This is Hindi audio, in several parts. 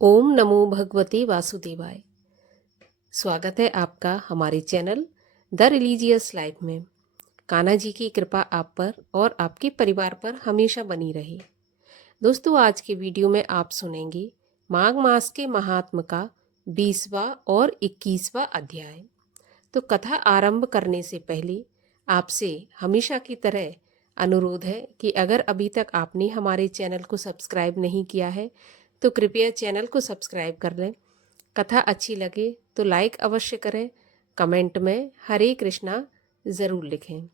ओम नमो भगवते वासुदेवाय। स्वागत है आपका हमारे चैनल द रिलीजियस लाइफ में। कान्हा जी की कृपा आप पर और आपके परिवार पर हमेशा बनी रहे। दोस्तों, आज के वीडियो में आप सुनेंगे माघ मास के महात्म का 20वां और 21वां अध्याय। तो कथा आरंभ करने से पहले आपसे हमेशा की तरह अनुरोध है कि अगर अभी तक आपने हमारे चैनल को सब्सक्राइब नहीं किया है तो कृपया चैनल को सब्सक्राइब कर लें। कथा अच्छी लगे तो लाइक अवश्य करें, कमेंट में हरे कृष्णा ज़रूर लिखें।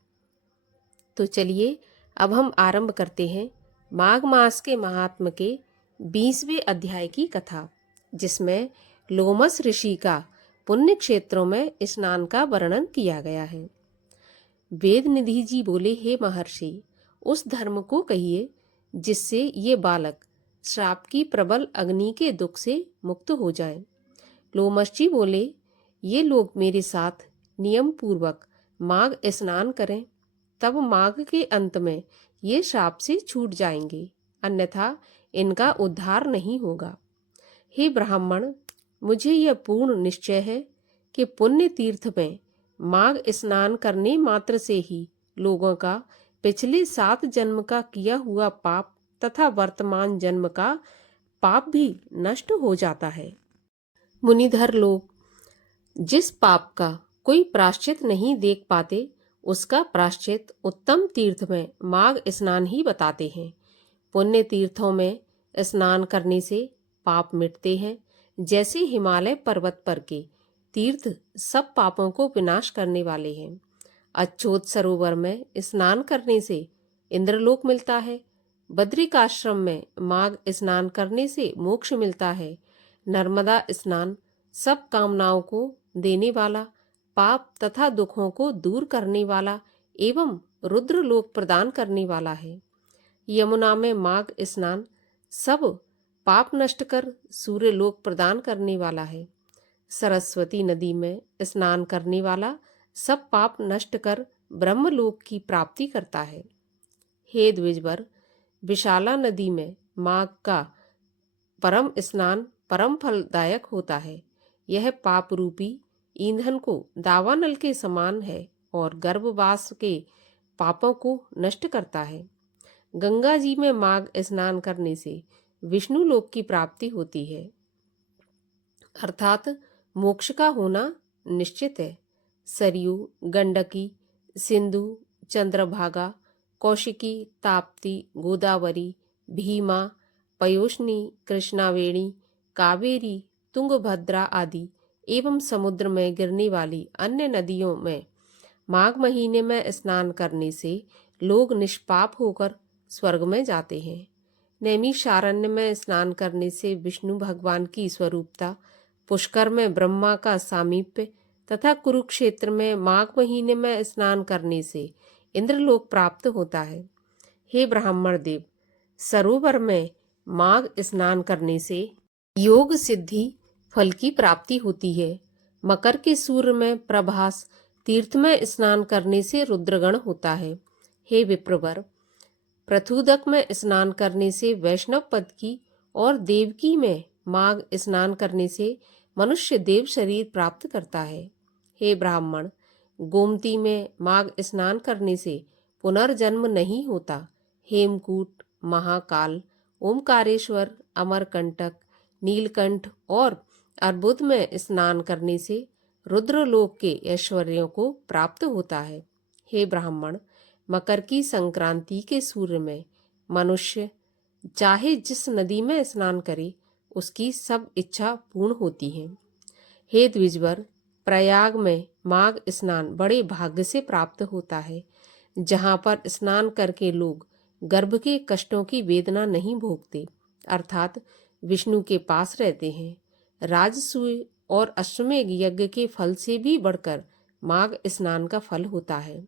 तो चलिए अब हम आरंभ करते हैं माघ मास के महात्म के 20वें अध्याय की कथा, जिसमें लोमस ऋषि का पुण्य क्षेत्रों में स्नान का वर्णन किया गया है। वेद निधि जी बोले, हे महर्षि, उस धर्म को कहिए जिससे ये बालक श्राप की प्रबल अग्नि के दुख से मुक्त हो जाएं। लोमस जी बोले, ये लोग मेरे साथ नियम पूर्वक माघ स्नान करें, तब माघ के अंत में ये श्राप से छूट जाएंगे, अन्यथा इनका उद्धार नहीं होगा। हे ब्राह्मण, मुझे यह पूर्ण निश्चय है कि पुण्य तीर्थ में माघ स्नान करने मात्र से ही लोगों का पिछले 7 जन्म का किया हुआ पाप तथा वर्तमान जन्म का पाप भी नष्ट हो जाता है। मुनिधर लोग जिस पाप का कोई प्रायश्चित नहीं देख पाते, उसका प्रायश्चित उत्तम तीर्थ में माघ स्नान ही बताते हैं। पुण्य तीर्थों में स्नान करने से पाप मिटते हैं, जैसे हिमालय पर्वत पर के तीर्थ सब पापों को विनाश करने वाले हैं। अच्युत सरोवर में स्नान करने से इंद्रलोक मिलता है। बद्रिकाश्रम में माघ स्नान करने से मोक्ष मिलता है। नर्मदा स्नान सब कामनाओं को देने वाला, पाप तथा दुखों को दूर करने वाला एवं रुद्र लोक प्रदान करने वाला है। यमुना में माघ स्नान सब पाप नष्ट कर सूर्य लोक प्रदान करने वाला है। सरस्वती नदी में स्नान करने वाला सब पाप नष्ट कर ब्रह्मलोक की प्राप्ति करता है। हे द्विजवर, विशाला नदी में माघ का परम स्नान परम फलदायक होता है। यह पाप रूपी ईंधन को दावानल के समान है और गर्भवास के पापों को नष्ट करता है। गंगा जी में माघ स्नान करने से विष्णु लोक की प्राप्ति होती है, अर्थात मोक्ष का होना निश्चित है। सरयू, गंडकी, सिंधु, चंद्रभागा, कौशिकी, ताप्ती, गोदावरी, भीमा, पयोष्णी, कृष्णावेणी, कावेरी, तुंगभद्रा आदि एवं समुद्र में गिरने वाली अन्य नदियों में माघ महीने में स्नान करने से लोग निष्पाप होकर स्वर्ग में जाते हैं। नैमिषारण्य में स्नान करने से विष्णु भगवान की स्वरूपता, पुष्कर में ब्रह्मा का सामीप्य तथा कुरुक्षेत्र में माघ महीने में स्नान करने से इंद्रलोक प्राप्त होता है। हे ब्राह्मण देव, सरोवर में माघ स्नान करने से योग सिद्धि फल की प्राप्ति होती है। मकर के सूर्य में प्रभास तीर्थ में स्नान करने से रुद्रगण होता है। हे विप्रवर, प्रथुदक में स्नान करने से वैष्णव पद की और देवकी में माघ स्नान करने से मनुष्य देव शरीर प्राप्त करता है। हे ब्राह्मण, गोमती में माघ स्नान करने से पुनर्जन्म नहीं होता। हेमकूट, महाकाल, ओमकारेश्वर, अमरकंटक, नीलकंठ और अर्बुद में स्नान करने से रुद्रलोक के ऐश्वर्यों को प्राप्त होता है। हे ब्राह्मण, मकर की संक्रांति के सूर्य में मनुष्य चाहे जिस नदी में स्नान करे, उसकी सब इच्छा पूर्ण होती है। हे द्विजवर, प्रयाग में माघ स्नान बड़े भाग्य से प्राप्त होता है, जहाँ पर स्नान करके लोग गर्भ के कष्टों की वेदना नहीं भोगते, अर्थात विष्णु के पास रहते हैं। राजसूय और अश्वमेध यज्ञ के फल से भी बढ़कर माघ स्नान का फल होता है।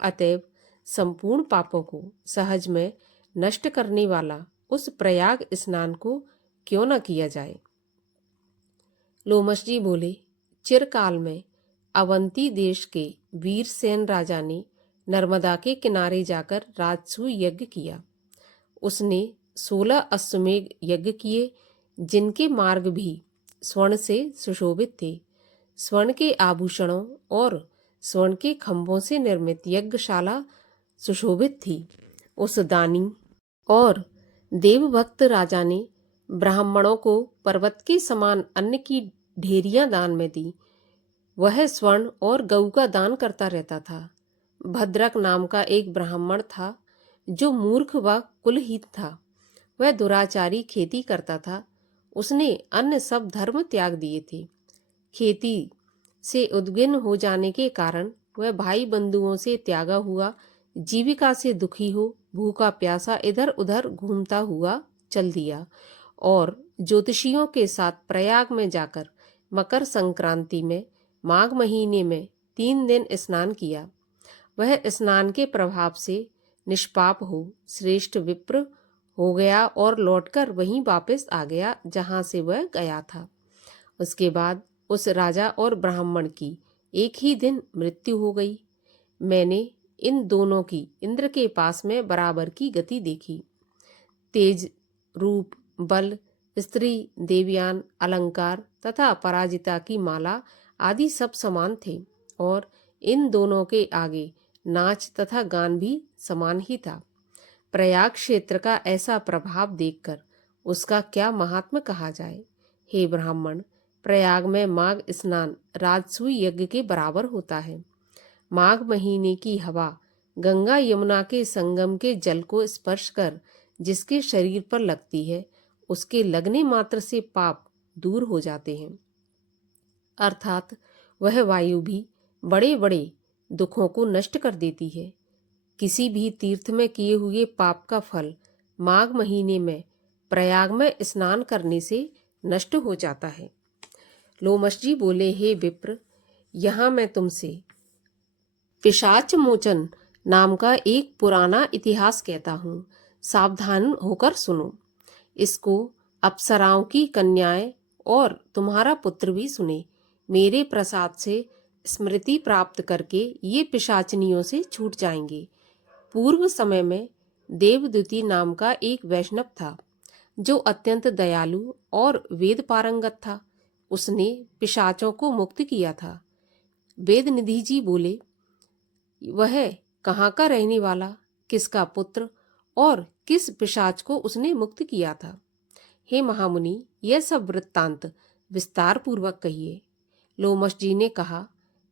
अतएव संपूर्ण पापों को सहज में नष्ट करने वाला उस प्रयाग स्नान को क्यों न किया जाए। लोमस जी बोले, चिरकाल में अवंती देश के वीरसेन राजा ने नर्मदा के किनारे जाकर राजसूय यज्ञ किया। उसने 16 अश्वमेध यज्ञ किए, जिनके मार्ग भी स्वर्ण से सुशोभित थे। स्वर्ण के आभूषणों और स्वर्ण के खंभों से निर्मित यज्ञशाला सुशोभित थी। उस दानी और देवभक्त राजा ने ब्राह्मणों को पर्वत के समान अन्न की ढेरियां दान में दी। वह स्वर्ण और गऊ का दान करता रहता था। भद्रक नाम का एक ब्राह्मण था जो मूर्ख व कुलहीन था। वह दुराचारी खेती करता था। उसने अन्य सब धर्म त्याग दिए थे। खेती से उद्विग्न हो जाने के कारण वह भाई बंधुओं से त्यागा हुआ जीविका से दुखी हो भूखा प्यासा इधर उधर घूमता हुआ चल दिया और ज्योतिषियों के साथ प्रयाग में जाकर मकर संक्रांति में माघ महीने में 3 दिन स्नान किया। वह स्नान के प्रभाव से निष्पाप हो श्रेष्ठ विप्र हो गया और लौटकर वहीं वापस आ गया जहां से वह गया था। उसके बाद उस राजा और ब्राह्मण की एक ही दिन मृत्यु हो गई। मैंने इन दोनों की इंद्र के पास में बराबर की गति देखी। तेज, रूप, बल, स्त्री, देवयान, अलंकार तथा पराजिता की माला आदि सब समान थे और इन दोनों के आगे नाच तथा गान भी समान ही था। प्रयाग क्षेत्र का ऐसा प्रभाव देखकर उसका क्या महात्म्य कहा जाए। हे ब्राह्मण, प्रयाग में माघ स्नान राजसूय यज्ञ के बराबर होता है। माघ महीने की हवा गंगा यमुना के संगम के जल को स्पर्श कर जिसके शरीर पर लगती है उसके लगने मात्र से पाप दूर हो जाते हैं। अर्थात वह वायु भी बड़े बड़े दुखों को नष्ट कर देती है। किसी भी तीर्थ में किए हुए पाप का फल माघ महीने में प्रयाग में स्नान करने से नष्ट हो जाता है। लोमश जी बोले, हे विप्र, यहाँ मैं तुमसे पिशाच मोचन नाम का एक पुराना इतिहास कहता हूँ। सावधान होकर सुनो। इसको अप्सराओं की कन्याएं और तुम्हारा पुत्र भी सुने। मेरे प्रसाद से स्मृति प्राप्त करके ये पिशाचनियों से छूट जाएंगे। पूर्व समय में देवदूति नाम का एक वैष्णव था जो अत्यंत दयालु और वेद पारंगत था। उसने पिशाचों को मुक्त किया था। वेद निधि जी बोले, वह कहाँ का रहने वाला, किसका पुत्र और किस पिशाच को उसने मुक्त किया था? हे महामुनि, यह सब वृत्तांत विस्तार पूर्वक कहिए। लोमश जी ने कहा,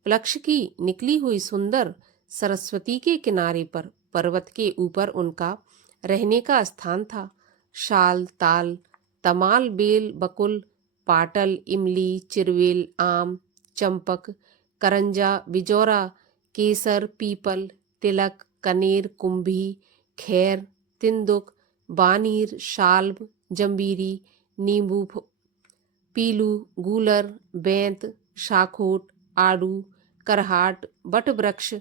प्लक्ष की निकली हुई सुंदर सरस्वती के किनारे पर पर्वत के ऊपर उनका रहने का स्थान था। शाल, ताल, तमाल, बेल, बकुल, पाटल, इमली, चिरवेल, आम, चंपक, करंजा, बिजौरा, केसर, पीपल, तिलक, कनेर, कुंभी, खैर, तिंदुक, बानीर, शाल्ब, जंबीरी, नींबू, पीलू, गूलर, बैंत, शाखोट, आड़ू, करहाट, बटवृक्ष,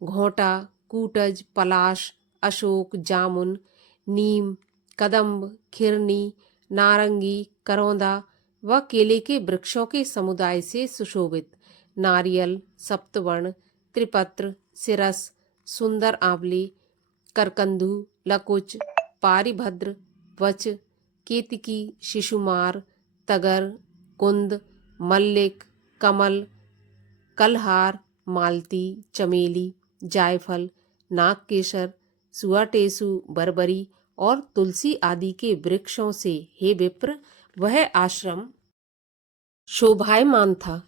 घोंटा, कूटज, पलाश, अशोक, जामुन, नीम, कदम्ब, खिरनी, नारंगी, करौंदा व केले के वृक्षों के समुदाय से सुशोभित नारियल, सप्तवर्ण, त्रिपत्र, सिरस, सुंदर आंवले, करकंदू, लकुच, पारिभद्र, वच, केतकी, शिशुमार, तगर, कुंद, मल्लिक, कमल, कलहार, मालती, चमेली, जायफल, नागकेसर, सुआटेसु, बरबरी और तुलसी आदि के वृक्षों से, हे विप्र, वह आश्रम शोभायमान था।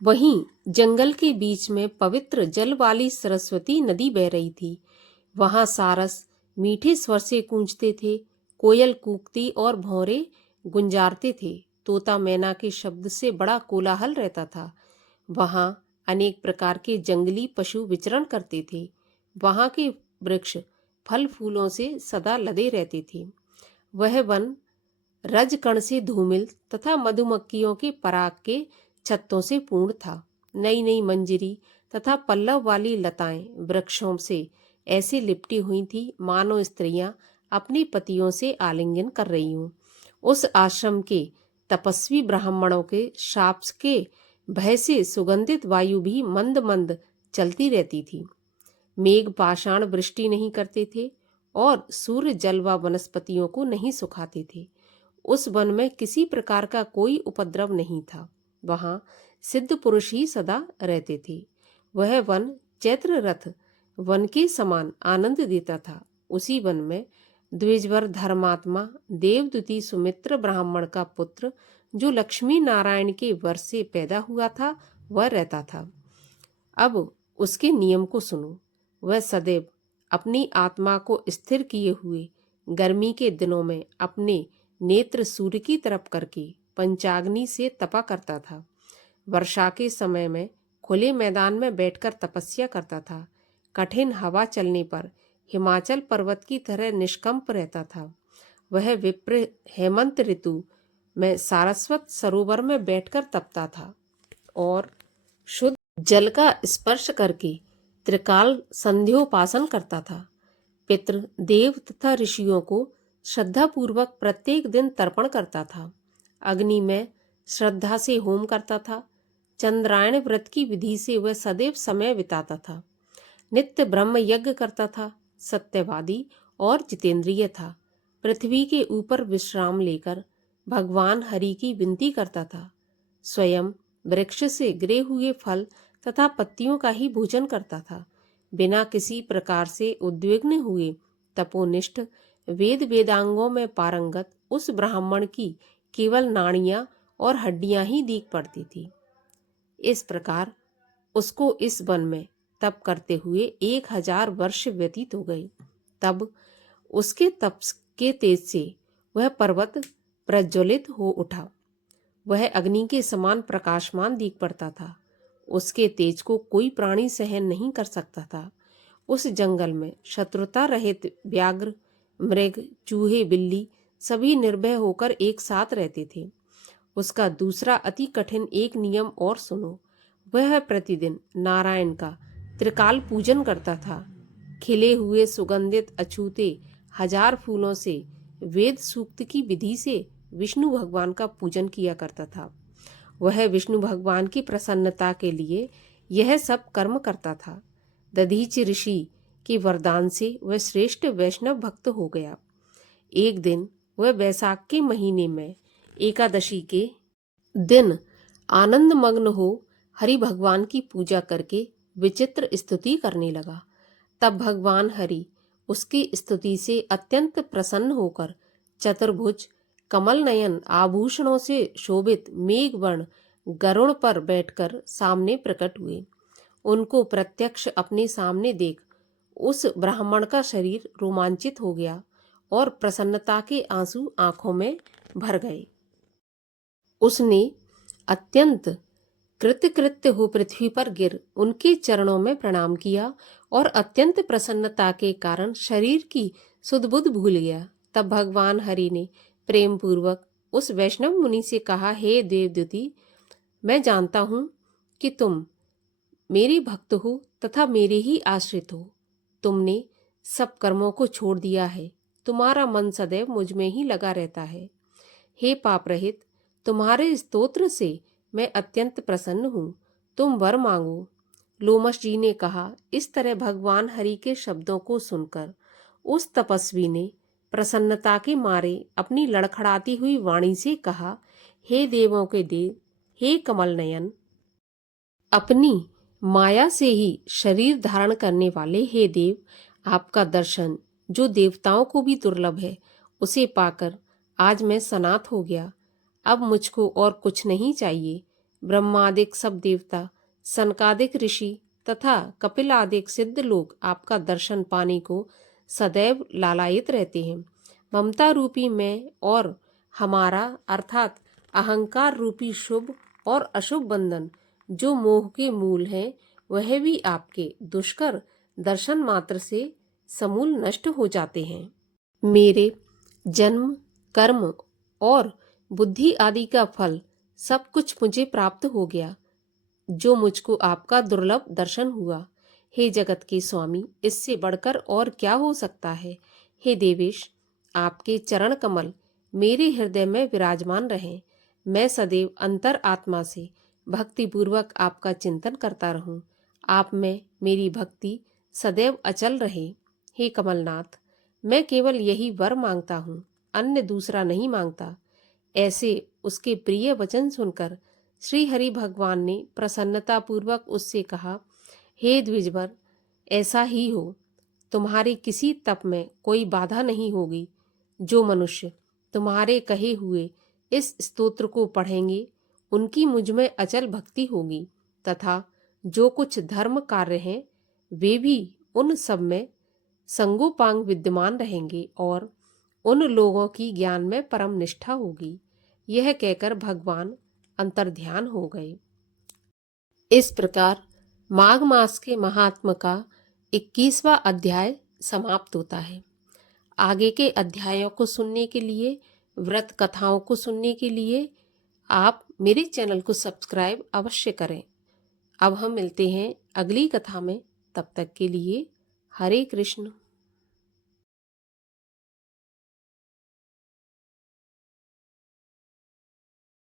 वहीं जंगल के बीच में पवित्र जल वाली सरस्वती नदी बह रही थी। वहां सारस मीठे स्वर से गूंजते थे। कोयल कूकती और भौरे गुंजारते थे। तोता मैना के शब्द से बड़ा कोलाहल रहता था। वहां अनेक प्रकार के जंगली पशु विचरण करते थे। वहां के वृक्ष फल फूलों से सदा लदे रहते थे। वह वन रजकण से धूमिल तथा मधुमक्खियों के पराग के छत्तों से पूर्ण था। नई नई मंजरी तथा पल्लव वाली लताएं वृक्षों से ऐसे लिपटी हुई थी मानो स्त्रियां अपने पतियों से आलिंगन कर रही हों। उस आश्रम के तपस्वी ब्राह्मणों के शाप के भय से सुगंधित वायु भी मंद मंद चलती रहती थी। मेघ पाषाण वृष्टि नहीं करते थे और सूर्य जल व वनस्पतियों को नहीं सुखाते थे। उस वन में किसी प्रकार का कोई उपद्रव नहीं था। वहां सिद्ध पुरुष ही सदा रहते थे। वह वन चैत्र रथ वन के समान आनंद देता था। उसी वन में द्विजवर धर्मात्मा देवदूती सुमित्र ब्राह्मण का पुत्र, जो लक्ष्मी नारायण के वर्ष से पैदा हुआ था, वह रहता था। अब उसके नियम को सुनो। वह सदैव अपनी आत्मा को स्थिर किए हुए गर्मी के दिनों में अपने नेत्र सूर्य की तरफ करके पंचाग्नि से तपा करता था। वर्षा के समय में खुले मैदान में बैठकर तपस्या करता था। कठिन हवा चलने पर हिमाचल पर्वत की तरह निष्कंप रहता था। वह विप्र हेमंत ऋतु में सारस्वत सरोवर में बैठकर तपता था और शुद्ध जल का स्पर्श करके त्रिकाल संध्योपासन करता था। पितृ देव तथा ऋषियों को श्रद्धापूर्वक प्रत्येक दिन तर्पण करता था। अग्नि में श्रद्धा से होम करता था। चंद्रायण व्रत की विधि से वह सदैव समय बिताता था। नित्य ब्रह्म यज्ञ करता था। सत्यवादी और जितेंद्रिय था। पृथ्वी के ऊपर विश्राम लेकर भगवान हरि की विनती करता था। स्वयं वृक्ष से गिरे हुए फल तथा पत्तियों का ही भोजन करता था। बिना किसी प्रकार से उद्विग्न हुए तपोनिष्ठ वेद वेदांगों में पारंगत उस ब्राह्मण की केवल नाड़ियां और हड्डियां ही दीख पड़ती थी। इस प्रकार उसको इस वन में तप करते हुए 1000 वर्ष व्यतीत हो गए। तब उसके तप के तेज से वह पर्वत प्रज्वलित हो उठा। वह अग्नि के समान प्रकाशमान दीख पड़ता था। उसके तेज को कोई प्राणी सहन नहीं कर सकता था। उस जंगल में शत्रुता रहित व्याघ्र, मृग, चूहे, बिल्ली सभी निर्भय होकर एक साथ रहते थे। उसका दूसरा अति कठिन एक नियम और सुनो। वह प्रतिदिन नारायण का त्रिकाल पूजन करता था। खिले हुए सुगंधित अछूते 1000 फूलों से वेद सूक्त की विधि से विष्णु भगवान का पूजन किया करता था। वह विष्णु भगवान की प्रसन्नता के लिए यह सब कर्म करता था। दधीचि ऋषि के वरदान से वह श्रेष्ठ वैष्णव भक्त हो गया। एक दिन वह वैशाख के महीने में एकादशी के दिन आनंद मग्न हो हरि भगवान की पूजा करके विचित्र स्तुति करने लगा। तब भगवान हरि उसकी स्तुति से अत्यंत प्रसन्न होकर चतुर्भुज कमल नयन आभूषणों से शोभित मेघवर्ण गरुड़ पर बैठकर सामने प्रकट हुए। उनको प्रत्यक्ष अपने सामने देख उस ब्राह्मण का शरीर रोमांचित हो गया और प्रसन्नता के आंसू आंखों में भर गए। उसने अत्यंत कृतकृत्य हो पृथ्वी पर गिर उनके चरणों में प्रणाम किया और अत्यंत प्रसन्नता के कारण शरीर की सुध बुध भूल गया। तब भगवान हरि ने प्रेम पूर्वक उस वैष्णव मुनि से कहा, हे देवदूती, मैं जानता हूँ कि तुम मेरे भक्त हो तथा मेरे ही आश्रित हो। तुमने सब कर्मों को छोड़ दिया है। तुम्हारा मन सदैव मुझ में ही लगा रहता है। हे पाप रहित, तुम्हारे स्तोत्र से मैं अत्यंत प्रसन्न हूँ। तुम वर मांगो। लोमश जी ने कहा। इस तरह भगवान हरि के शब्दों को सुनकर उस तपस्वी ने प्रसन्नता के मारे अपनी लड़खड़ाती हुई वाणी से कहा, हे देवों के देव, हे कमल नयन, अपनी माया से ही शरीर धारण करने वाले हे देव, आपका दर्शन जो देवताओं को भी दुर्लभ है, उसे पाकर आज मैं सनाथ हो गया। अब मुझको और कुछ नहीं चाहिए। ब्रह्मादिक सब देवता, सनकादिक ऋषि तथा कपिलादिक सिद्ध लोग आपका दर्शन पाने को सदैव लालायित रहते हैं। ममता रूपी मैं और हमारा अर्थात अहंकार रूपी शुभ और अशुभ बंधन जो मोह के मूल हैं, वह भी आपके दुष्कर दर्शन मात्र से समूल नष्ट हो जाते हैं। मेरे जन्म, कर्म और बुद्धि आदि का फल सब कुछ मुझे प्राप्त हो गया, जो मुझको आपका दुर्लभ दर्शन हुआ। हे जगत के स्वामी, इससे बढ़कर और क्या हो सकता है। हे देवेश, आपके चरण कमल मेरे हृदय में विराजमान रहें। मैं सदैव अंतर आत्मा से भक्तिपूर्वक आपका चिंतन करता रहूं। आप में मेरी भक्ति सदैव अचल रहे। हे कमलनाथ, मैं केवल यही वर मांगता हूँ, अन्य दूसरा नहीं मांगता। ऐसे उसके प्रिय वचन सुनकर श्री हरि भगवान ने प्रसन्नतापूर्वक उससे कहा, हे द्विजवर, ऐसा ही हो। तुम्हारे किसी तप में कोई बाधा नहीं होगी। जो मनुष्य तुम्हारे कहे हुए इस स्तोत्र को पढ़ेंगे उनकी मुझ में अचल भक्ति होगी तथा जो कुछ धर्म कार्य हैं वे भी उन सब में संगोपांग विद्यमान रहेंगे और उन लोगों की ज्ञान में परम निष्ठा होगी। यह कहकर भगवान अंतर्ध्यान हो गए। इस प्रकार माघ मास के महात्म का 21वां अध्याय समाप्त होता है। आगे के अध्यायों को सुनने के लिए, व्रत कथाओं को सुनने के लिए आप मेरे चैनल को सब्सक्राइब अवश्य करें। अब हम मिलते हैं अगली कथा में। तब तक के लिए हरे कृष्ण।